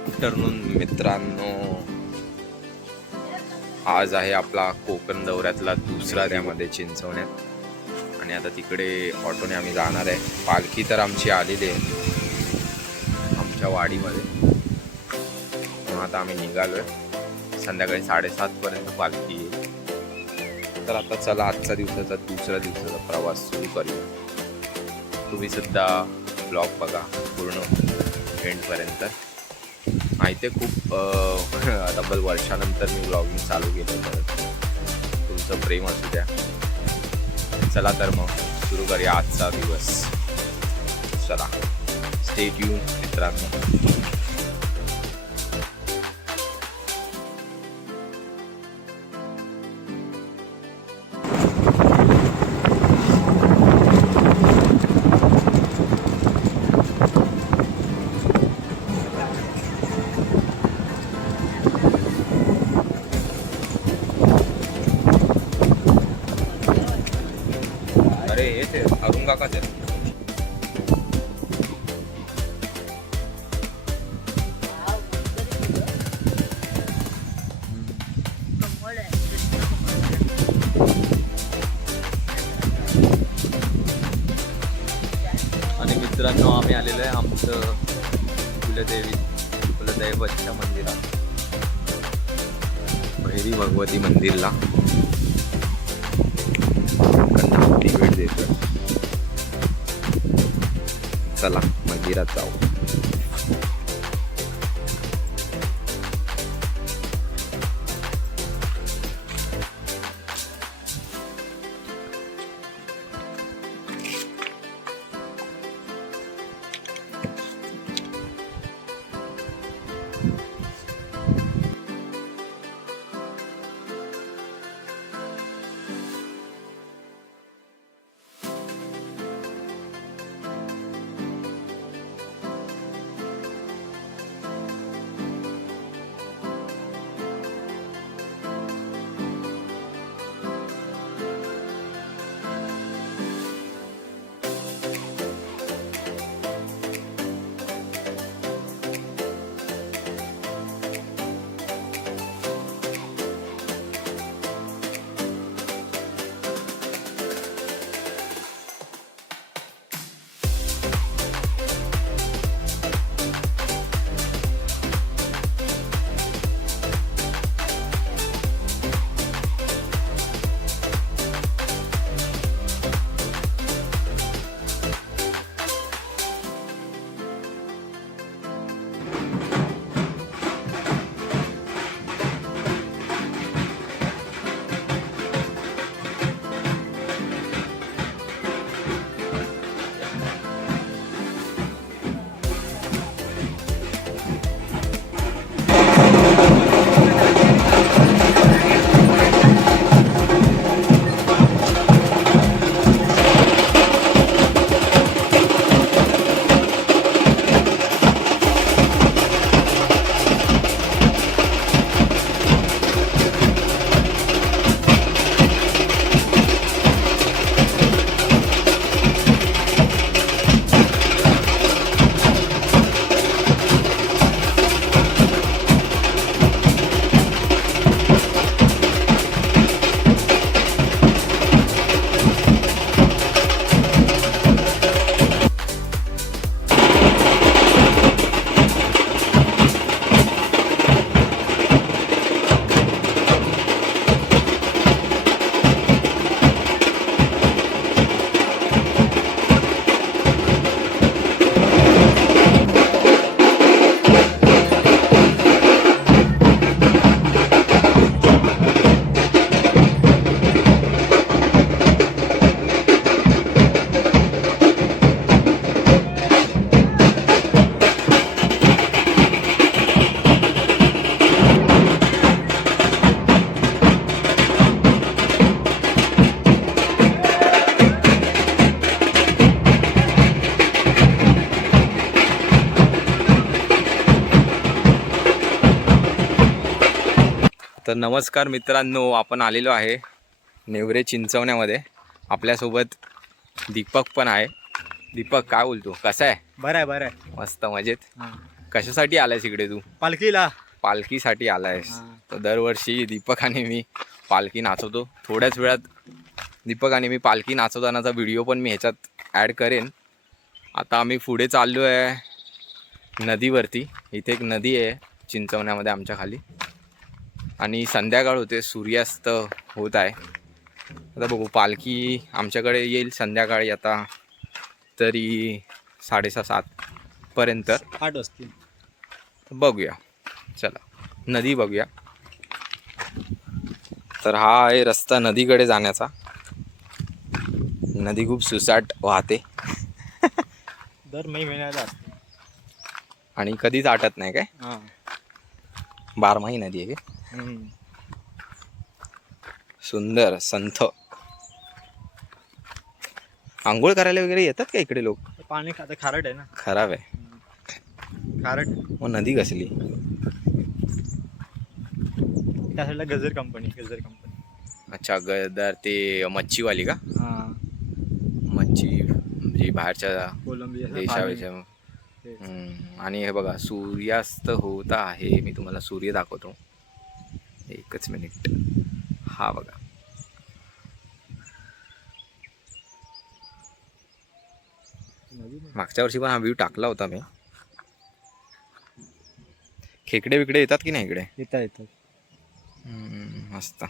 Afternoon मित्रांनो, आज आहे आपला कोकण दौऱ्यातला दुसरा त्यामध्ये चिंचवण्यात. आणि आता तिकडे ऑटोने आम्ही जाणार आहे. पालखी तर आमची आलेली आहे आमच्या वाडीमध्ये. म्हणून आता आम्ही निघालोय. संध्याकाळी 7:30 पर्यंत पालखी येईल. तर आता चला आजचा दुसऱ्या दिवसाचा प्रवास सुरू करूया. तुम्ही सुद्धा ब्लॉग बघा पूर्ण एंडपर्यंत. माहिती आहे खूप डबल वर्षानंतर मी ब्लॉगिंग चालू केलं, तर तुमचं प्रेम असू द्या. चला तर मग सुरू करूया आजचा दिवस. चला, स्टे ट्यून मित्रांनो. अरे येते अरुण काकाच आहे. आणि मित्रांनो, आम्ही आलेलो आहे आमचं कुलदैवतच्या मंदिरात, भैरी भगवती मंदिरला. भेट देतो. चला मंदिरात जाऊ. तर नमस्कार मित्रांनो, आपण आलेलो आहे नेवरे चिंचवण्यामध्ये. आपल्यासोबत दीपक पण आहे. दीपक, काय बोलतो, कसा आहे? बरं आहे. मस्त मजेत. कशासाठी आलायस इकडे तू? पालखीला. पालखीसाठी आलायस. हा. तर दरवर्षी दीपक आणि मी पालखी नाचवतो. थोड्याच वेळात दीपक आणि मी पालखी नाचवतानाचा व्हिडिओ पण मी ह्याच्यात ॲड करेन. आता आम्ही पुढे चाललो आहे नदीवरती. इथे एक नदी आहे चिंचवण्यामध्ये आमच्या खाली, आणि संध्याकाळ होते, सूर्यास्त होत आहे. आता बघू, पालखी आमच्याकडे येईल संध्याकाळी आता तरी 6:30-7 पर्यंत. 8 वाजतील. बघूया, चला नदी बघूया. तर हा आहे रस्ता नदीकडे जाण्याचा. नदी खूप सुसाट वाहते दर महिन्याला असते आणि कधीच आटत नाही. काय हा. 12माही नदी आहे काय? सुंदर संथ. आंघोळ करायला वगैरे येतात का इकडे लोक? पाणी आता खारट आहे ना. खराब आहे. खारट. मग नदी कसली? त्या साईडला गजर कंपनी. अच्छा, गदर ते मच्छीवाली का? हा. मच्छी म्हणजे बाहेरच्या कोलंबिया देशाच्या. आणि हे बघा, सूर्यास्त होत आहे. मी तुम्हाला सूर्य दाखवतो, एकच मिनिट. हा बघा, मागच्या वर्षी पण हा व्ह्यू टाकला होता मी. खेकडे बिकडे येतात की नाही इकडे? येतात. मस्त.